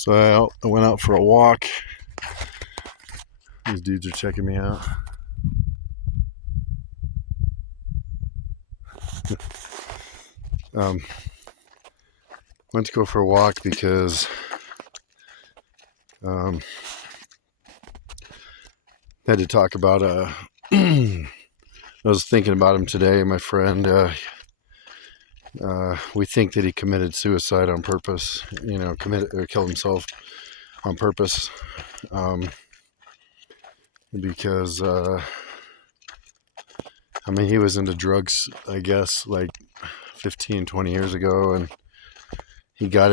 So I went out for a walk. These dudes are checking me out. Went to go for a walk because had to talk about I was thinking about him today. My friend, we think that he committed suicide on purpose. Committed or killed himself on purpose, because he was into drugs, I guess, like 15, 20 years ago, and he did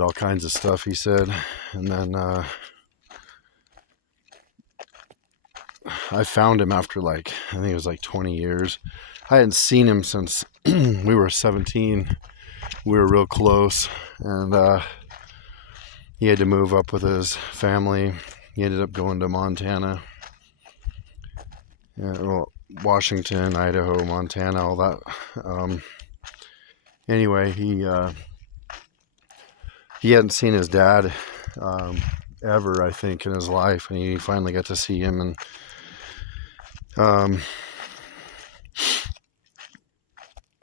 all kinds of stuff, he said, and then I found him after I think it was 20 years. I hadn't seen him since we were 17. We were real close, and he had to move up with his family. He ended up going to Montana, Washington, Idaho, Montana, all that. Anyway, he hadn't seen his dad ever, I think, in his life, and he finally got to see him, and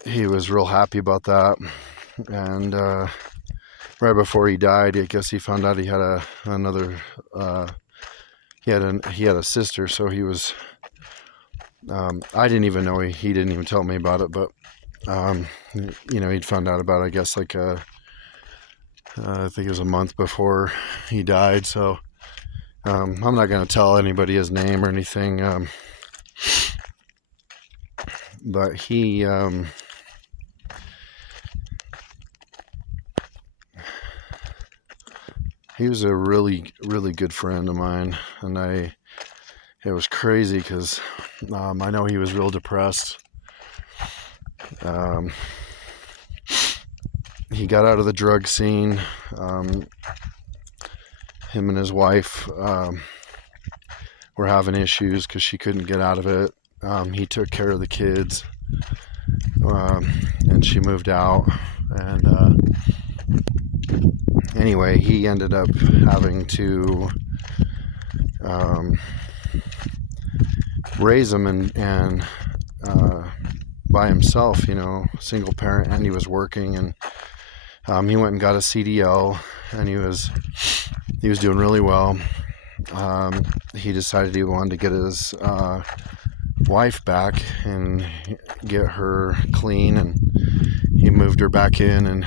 he was real happy about that. And right before he died, I guess he found out he had he had a sister. So he was I didn't even know, he didn't even tell me about it, but he'd found out about it, I guess, I think it was a month before he died. So I'm not going to tell anybody his name or anything, but he was a really, really good friend of mine, and it was crazy because I know he was real depressed. He got out of the drug scene. Him and his wife were having issues because she couldn't get out of it. He took care of the kids, and she moved out. And anyway, he ended up having to raise them and by himself, single parent, and he was working, and he went and got a CDL, and he was doing really well. He decided he wanted to get his wife back and get her clean, and he moved her back in, and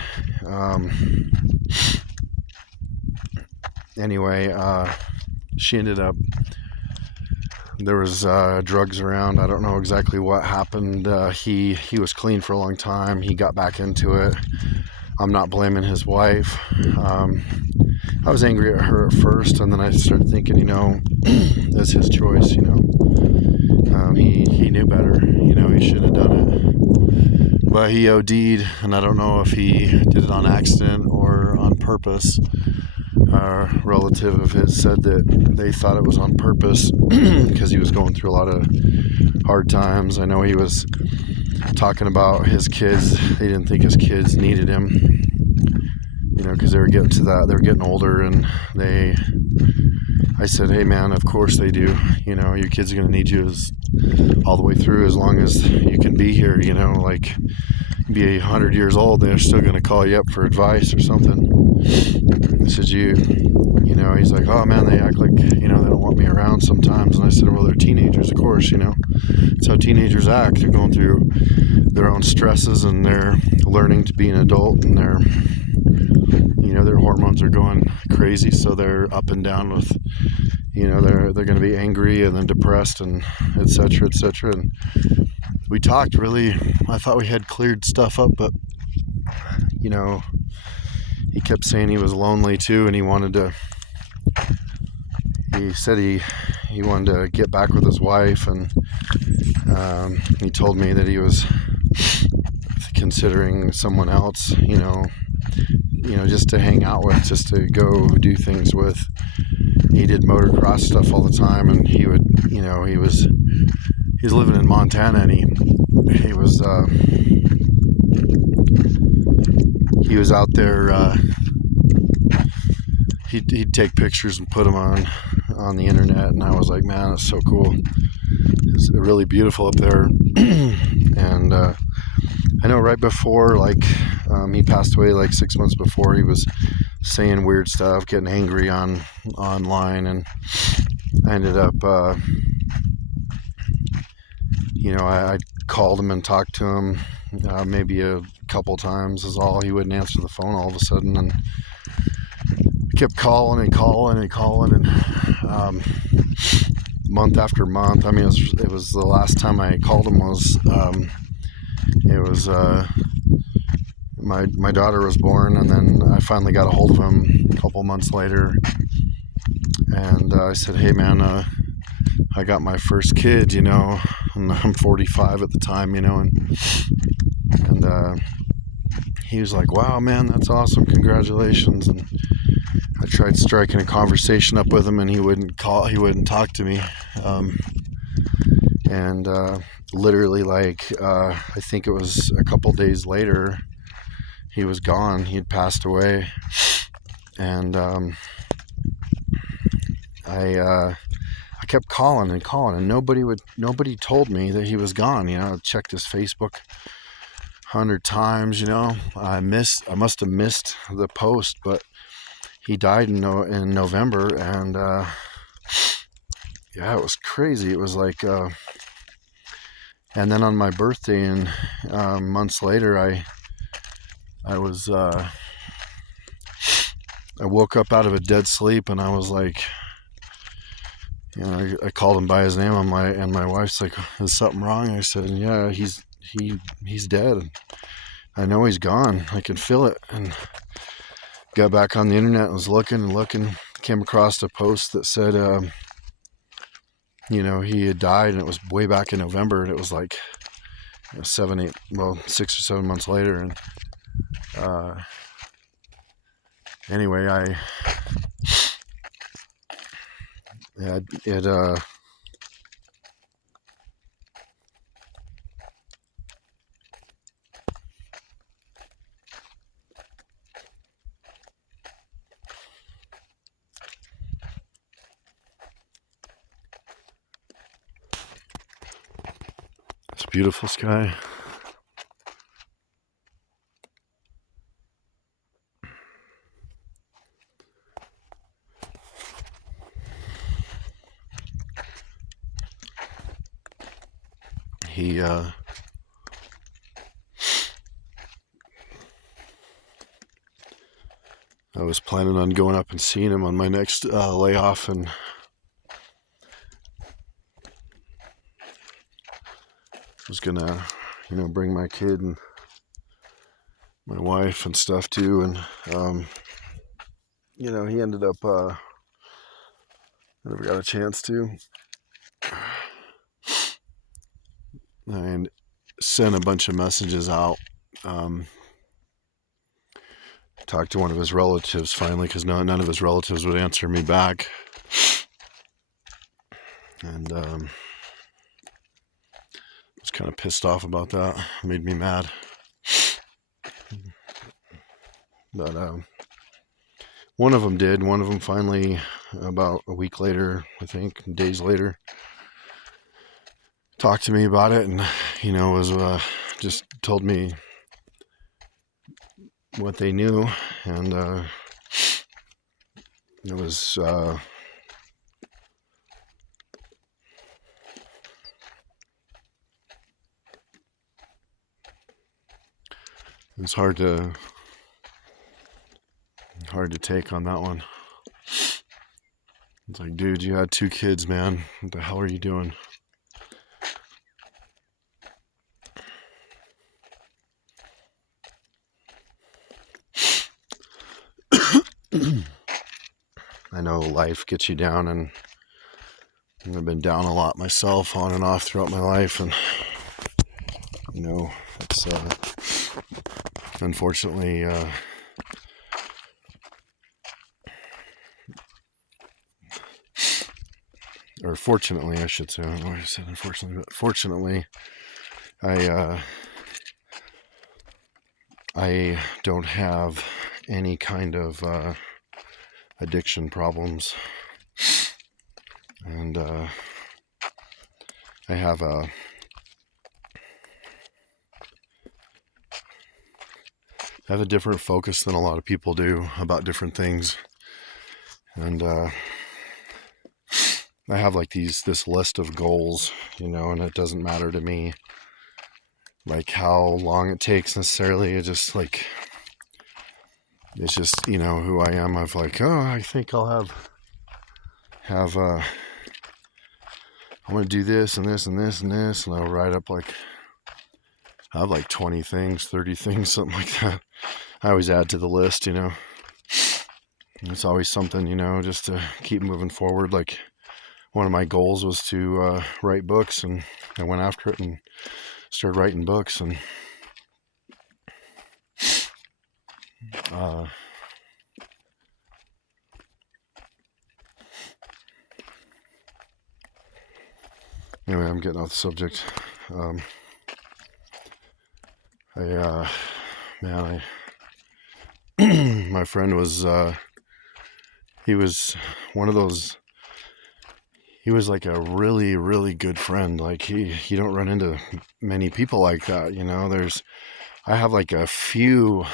anyway, she ended up, there was drugs around. I don't know exactly what happened. He was clean for a long time. He got back into it. I'm not blaming his wife. I was angry at her at first, and then I started thinking, that's his choice. He knew better. He shouldn't have done it. But he OD'd, and I don't know if he did it on accident or on purpose. A relative of his said that they thought it was on purpose because he was going through a lot of hard times. I know he was talking about his kids. They didn't think his kids needed him, because they were getting to that. They were getting older, and I said, hey man, of course they do. Your kids are going to need you all the way through, as long as you can be here. Be 100 years old, they're still going to call you up for advice or something. I said, he's like, oh man, they act like, they don't want me around sometimes. And I said, well, they're teenagers, of course, it's how teenagers act. They're going through their own stresses, and they're learning to be an adult, and their hormones are going crazy. So they're up and down with, they're going to be angry and then depressed, and et cetera, et cetera. And we talked really, I thought we had cleared stuff up, but, he kept saying he was lonely too, and he said he wanted to get back with his wife, and he told me that he was considering someone else, just to hang out with, just to go do things with. He did motocross stuff all the time, and he would, he's living in Montana, and he was he was out there. He'd take pictures and put them on the internet, and I was like, man, that's so cool. It's really beautiful up there. And I know right before, like, he passed away, like 6 months before, he was saying weird stuff, getting angry online, and I ended up, I called him and talked to him maybe a couple times is all. He wouldn't answer the phone all of a sudden, and I kept calling and month after month. I mean, it was the last time I called him was my daughter was born, and then I finally got a hold of him a couple months later, and I said, hey man, I got my first kid, and I'm 45 at the time, and he was like, wow man, that's awesome, congratulations. And I tried striking a conversation up with him, and he wouldn't talk to me, and literally, like, I think it was a couple days later, he was gone. He had passed away, and I kept calling, and nobody told me that he was gone. I checked his Facebook 100 times. I must have missed the post, but he died in November, and yeah, it was crazy. It was like, and then on my birthday, and months later, I woke up out of a dead sleep, and I was like, I called him by his name, and my wife's like, is something wrong? I said, yeah, he's dead. I know he's gone. I can feel it. And got back on the internet and was looking, came across a post that said, he had died, and it was way back in November, and it was like 6 or 7 months later. And anyway, it's a beautiful sky. I was planning on going up and seeing him on my next layoff, and was gonna, bring my kid and my wife and stuff too, and he ended up I never got a chance to. And sent a bunch of messages out. Talked to one of his relatives finally, because none of his relatives would answer me back. And was kind of pissed off about that. Made me mad. But one of them did. One of them finally, about a week later, I think, days later, talked to me about it, and was just told me what they knew, and it was it's hard to take on that one. It's like, dude, you had 2 kids, man. What the hell are you doing? I know life gets you down, and I've been down a lot myself, on and off throughout my life, and it's unfortunately or fortunately, I should say. I don't know why I said unfortunately, but fortunately, I I don't have any kind of addiction problems, and I have a different focus than a lot of people do about different things, and I have like this list of goals, and it doesn't matter to me like how long it takes necessarily. It's just who I am. I've like, I think I'll have I'm gonna do this and this and this and this, and I'll write up like I have like 20 things, 30 things, something like that. I always add to the list, It's always something, just to keep moving forward. Like one of my goals was to write books, and I went after it and started writing books, and anyway, I'm getting off the subject. My friend was, he was one of those, he was like a really, really good friend. Like you don't run into many people like that, I have like a few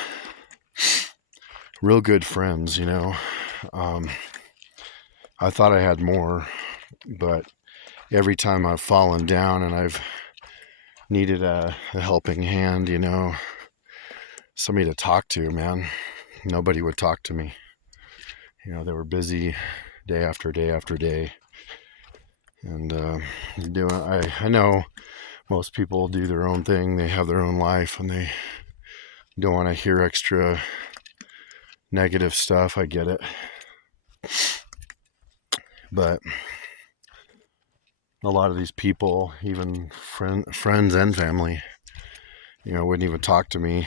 real good friends, I thought I had more, but every time I've fallen down and I've needed a helping hand, somebody to talk to, man, nobody would talk to me. They were busy day after day after day. And I know most people do their own thing. They have their own life, and they don't want to hear extra negative stuff. I get it. But a lot of these people, even friends and family, wouldn't even talk to me.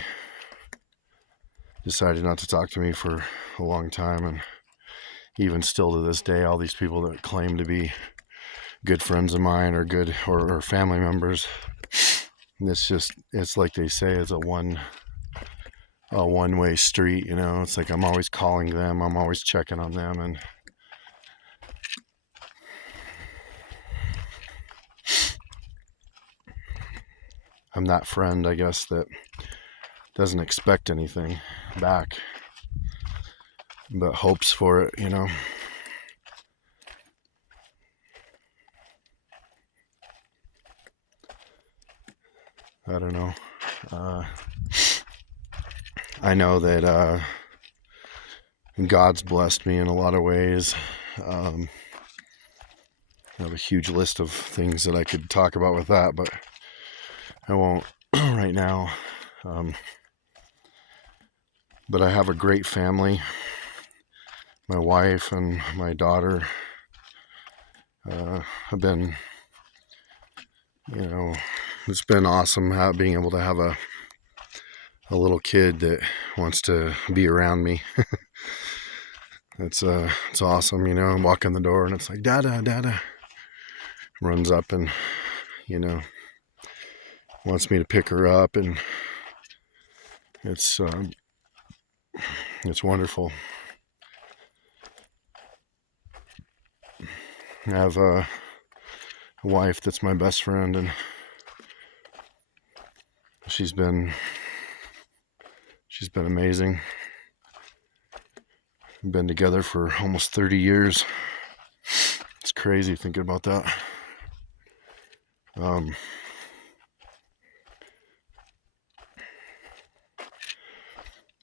Decided not to talk to me for a long time, and even still to this day, all these people that claim to be good friends of mine or good or family members, it's like they say, it's a one-way street. It's like I'm always calling them, I'm always checking on them, and I'm that friend, I guess, that doesn't expect anything back, but hopes for it, I don't know. I know that God's blessed me in a lot of ways. I have a huge list of things that I could talk about with that, but I won't right now. But I have a great family. My wife and my daughter have been, it's been awesome being able to have a little kid that wants to be around me. It's awesome, I walk in the door and it's like, Dada, Dada. Runs up and, wants me to pick her up, and it's wonderful. I have a wife that's my best friend, and she's been amazing. We've been together for almost 30 years. It's crazy thinking about that.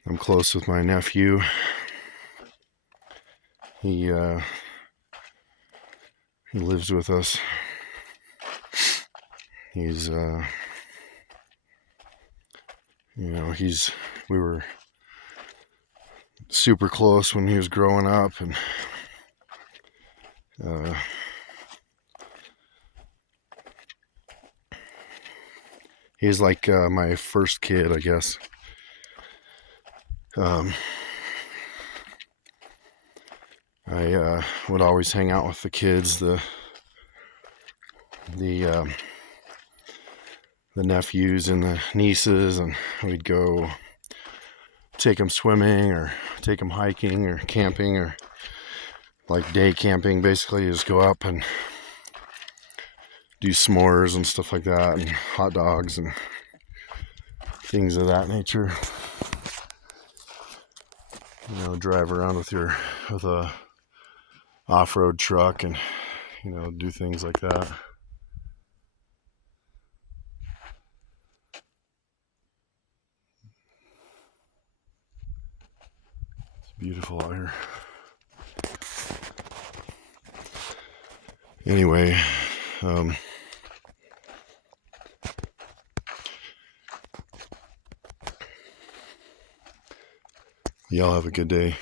I'm close with my nephew. He lives with us. He's we were super close when he was growing up, and he's like my first kid, I guess. I would always hang out with the kids, the nephews and the nieces, and we'd go take them swimming or take them hiking or camping, or like day camping. Basically, you just go up and do s'mores and stuff like that, and hot dogs and things of that nature. You know, drive around with a off-road truck and, you know, do things like that. It's beautiful out here. Anyway, y'all have a good day.